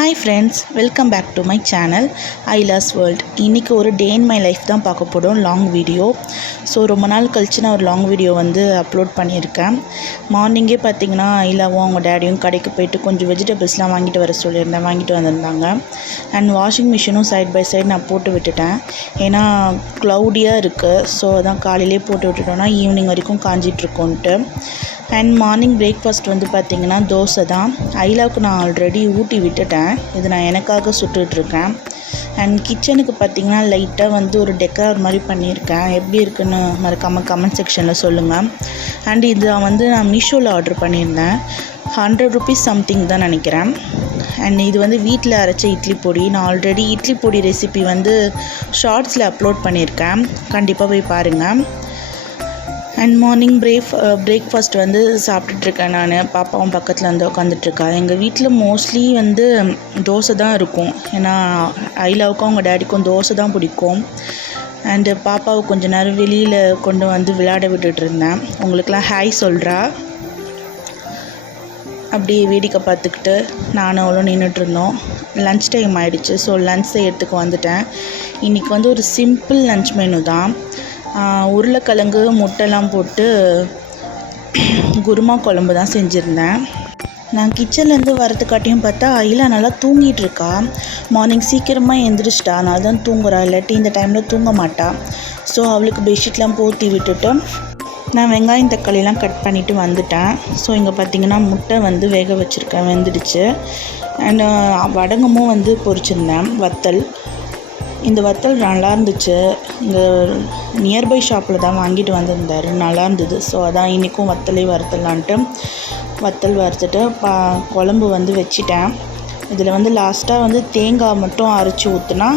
Hi friends, welcome back to my channel Ila's world. இன்றைக்கி ஒரு டே in my life தான் பார்க்க போகிறோம், லாங் வீடியோ. ஸோ ரொம்ப நாள் கழித்து நான் ஒரு லாங் வீடியோ அப்லோட் பண்ணியிருக்கேன். மார்னிங்கே பார்த்திங்கன்னா ஐலாவும் அவங்க டேடியும் கடைக்கு போயிட்டு கொஞ்சம் வெஜிடபிள்ஸ்லாம் வாங்கிட்டு வர சொல்லியிருந்தேன், வாங்கிட்டு வந்திருந்தாங்க. அண்ட் வாஷிங் மிஷினும் சைட் பை சைடு நான் போட்டு விட்டுட்டேன். ஏன்னா க்ளவுடியாக இருக்குது, ஸோ அதான் காலையிலே போட்டு விட்டுட்டோன்னா ஈவினிங் வரைக்கும் காஞ்சிட்ருக்கோன்ட்டு. அண்ட் மார்னிங் பிரேக்ஃபாஸ்ட் பார்த்திங்கன்னா தோசை தான். ஐலாவுக்கு நான் ஆல்ரெடி ஊட்டி விட்டுட்டேன், இது நான் எனக்காக சுட்டுட்ருக்கேன். அண்ட் கிச்சனுக்கு பார்த்திங்கன்னா லைட்டாக ஒரு டெக்கர் மாதிரி பண்ணியிருக்கேன். எப்படி இருக்குன்னு மறக்காமல் கமெண்ட் செக்ஷனில் சொல்லுங்கள். அண்ட் இது நான் மீஷோவில் ஆர்டர் பண்ணியிருந்தேன். 100 rupees சம்திங் தான் நினைக்கிறேன். அண்ட் இது வீட்டில் அரைச்ச இட்லி பொடி. நான் ஆல்ரெடி இட்லி பொடி ரெசிபி ஷார்ட்ஸில் அப்லோட் பண்ணியிருக்கேன், கண்டிப்பாக போய் பாருங்கள். அண்ட் மார்னிங் பிரேக்ஃபாஸ்ட் சாப்பிட்டுட்ருக்கேன் நான். பாப்பாவும் பக்கத்தில் உட்காந்துட்ருக்கா. எங்கள் வீட்டில் மோஸ்ட்லி தோசை தான் இருக்கும். ஏன்னா ஐலாவுக்கும் அவங்க டேடிக்கும் தோசை தான் பிடிக்கும். அண்டு பாப்பாவை கொஞ்சம் நேரம் வெளியில் கொண்டு விளையாட விட்டுட்டு இருந்தேன். உங்களுக்கெலாம் ஹாய் சொல்கிறா. அப்படியே வேடிக்கை பார்த்துக்கிட்டு நானும் அவ்வளோ நின்றுட்டுருந்தோம். லன்ச் டைம் ஆகிடுச்சு, ஸோ லன்ச் செய்யறதுக்கு வந்துட்டேன். இன்றைக்கி ஒரு சிம்பிள் லன்ச் மெனு தான். உருளைக்கிழங்கு முட்டைலாம் போட்டு குருமா குழம்பு தான் செஞ்சுருந்தேன். நான் கிச்சன்லேருந்து வரதுக்காட்டியும் பார்த்தா ஐலா நல்லா தூங்கிட்டு இருக்கா. மார்னிங் சீக்கிரமாக எழுந்திரிச்சிட்டா, அதனால தான் தூங்குறா, இல்லாட்டி இந்த டைமில் தூங்க மாட்டா. ஸோ அவளுக்கு பெட்ஷீட்லாம் போற்றி விட்டுட்டு நான் வெங்காயம் தக்காளிலாம் கட் பண்ணிவிட்டு வந்துட்டேன். ஸோ இங்கே பார்த்திங்கன்னா முட்டை வேக வச்சுருக்கேன், வெந்துடுச்சு. அண்ட் வடகமும் பொரிச்சிருந்தேன், வத்தல். இந்த வத்தல் நல்லா இருந்துச்சு. இங்கே நியர்பை ஷாப்பில் தான் வாங்கிட்டு வந்திருந்தார், நல்லா இருந்தது. ஸோ அதான் இன்றைக்கும் வத்தலே வறுத்தலான்ட்டு வத்தல் வறுத்துட்டு குழம்பு வச்சிட்டேன். இதில் லாஸ்ட்டாக தேங்காய் மட்டும் அரைச்சி ஊற்றுனா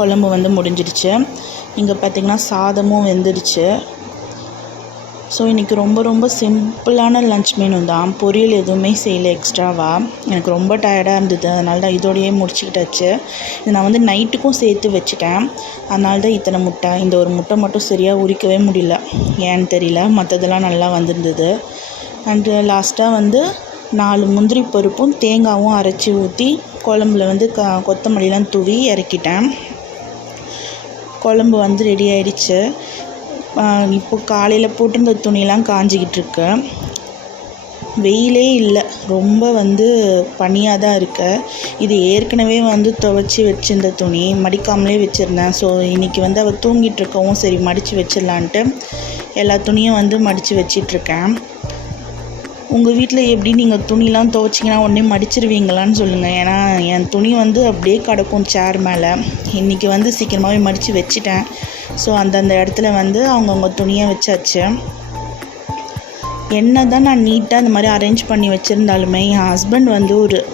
குழம்பு முடிஞ்சிடுச்சு. இங்கே பார்த்திங்கன்னா சாதமும் வெந்துடுச்சு. ஸோ இன்றைக்கி ரொம்ப சிம்பிளான லன்ச் மெனு தான். பொரியல் எதுவுமே செய்யலை எக்ஸ்ட்ராவாக. எனக்கு ரொம்ப டயர்டாக இருந்தது, அதனால தான் இதோடையே முடிச்சுக்கிட்டாச்சு. இது நான் நைட்டுக்கும் சேர்த்து வச்சுட்டேன், அதனால தான் இத்தனை முட்டை. இந்த ஒரு முட்டை மட்டும் சரியாக உரிக்கவே முடியல, ஏன்னு தெரியல. மற்றதெல்லாம் நல்லா வந்திருந்தது. அண்டு லாஸ்ட்டாக 4 முந்திரி பருப்பும் தேங்காயும் அரைச்சி ஊற்றி குழம்புல கொத்தமல்லிலாம் தூவி இறக்கிட்டேன். குழம்பு ரெடி ஆகிடுச்சு. இப்போ காலையில் போட்டிருந்த துணியெல்லாம் காஞ்சிக்கிட்டு இருக்கு. வெயிலே இல்லை, ரொம்ப பனியாக தான் இருக்கு. இது ஏற்கனவே துவைச்சி வச்சுருந்த துணி, மடிக்காமலே வச்சுருந்தேன். ஸோ இன்றைக்கி அவள் தூங்கிட்டு இருக்கவும் சரி மடித்து வச்சிடலான்ட்டு எல்லா துணியும் மடித்து வச்சிட்ருக்கேன். உங்கள் வீட்டில் எப்படி நீங்கள் துணிலாம் துவைச்சிங்கன்னா உடனே மடிச்சிருவீங்களான்னு சொல்லுங்கள். ஏன்னா என் துணி அப்படியே கிடக்கும் சேர் மேலே. இன்றைக்கி சீக்கிரமாகவே மடித்து வச்சிட்டேன். ஸோ அந்தந்த இடத்துல அவங்கவுங்க துணியை வச்சாச்சு. என்ன தான் நான் நீட்டாக இந்த மாதிரி அரேஞ்ச் பண்ணி வச்சுருந்தாலுமே என் ஹஸ்பண்ட்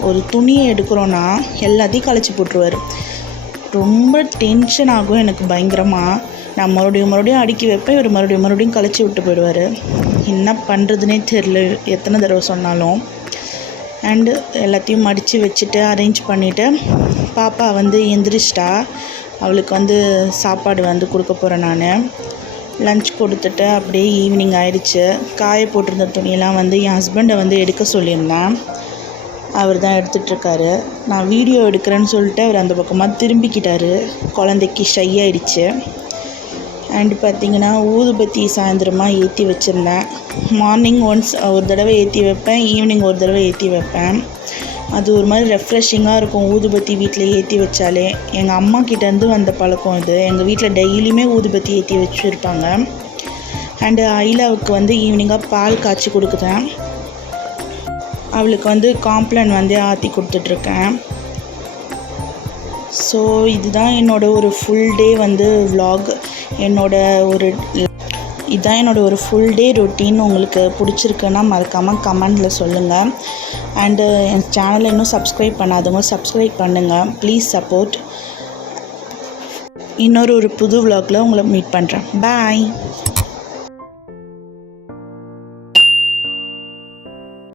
ஒரு துணியை எடுக்கிறோன்னா எல்லாத்தையும் களைச்சி போட்டுருவார். ரொம்ப டென்ஷன் ஆகும் எனக்கு பயங்கரமாக. நான் மறுபடியும் அடுக்கி வைப்பேன், இவர் மறுபடியும் களைச்சி விட்டு போயிடுவார். என்ன பண்ணுறதுனே தெரில, எத்தனை தடவை சொன்னாலும். அண்டு எல்லாத்தையும் மடித்து வச்சுட்டு அரேஞ்ச் பண்ணிவிட்டு பாப்பா எந்திரிச்சிட்டா. அவளுக்கு சாப்பாடு கொடுக்க போகிறேன் நான். லன்ச் கொடுத்துட்டு அப்படியே ஈவினிங் ஆயிடுச்சு. காய போட்டிருந்த துணியெல்லாம் என் ஹஸ்பண்டை எடுக்க சொல்லியிருந்தேன். அவர் தான் எடுத்துகிட்ருக்காரு. நான் வீடியோ எடுக்கிறேன்னு சொல்லிட்டு அவர் அந்த பக்கமாக திரும்பிக்கிட்டார். குழந்தைக்கு ஷை ஆகிடுச்சு. அண்டு பார்த்திங்கன்னா ஊதுபத்தி சாயந்தரமாக ஏற்றி வச்சுருந்தேன். மார்னிங் ஒரு தடவை ஏற்றி வைப்பேன், ஈவினிங் ஒரு தடவை ஏற்றி வைப்பேன். அது ஒரு மாதிரி ரெஃப்ரெஷிங்காக இருக்கும் ஊதுபத்தி வீட்டில் ஏற்றி வச்சாலே. எங்கள் அம்மா கிட்டேருந்து வந்த பழக்கம் இது. எங்கள் வீட்டில் டெய்லியுமே ஊதுபத்தி ஏற்றி வச்சுருப்பாங்க. அண்டு ஐலாவுக்கு ஈவினிங்காக பால் காய்ச்சி கொடுக்குறேன். அவளுக்கு காம்ப்ளான் ஆற்றி கொடுத்துட்ருக்கேன். ஸோ இதுதான் என்னோடய ஒரு ஃபுல் டே vlog. இதுதான் என்னோடய ஒரு ஃபுல் டே ரொட்டீன். உங்களுக்கு பிடிச்சிருக்குன்னா மறக்காமல் கமெண்டில் சொல்லுங்கள். அண்டு என் சேனலை இன்னும் சப்ஸ்கிரைப் பண்ணாதவங்க சப்ஸ்கிரைப் பண்ணுங்கள், ப்ளீஸ் சப்போர்ட். இன்னொரு புது vlogல உங்களை மீட் பண்ணுறேன். பாய்.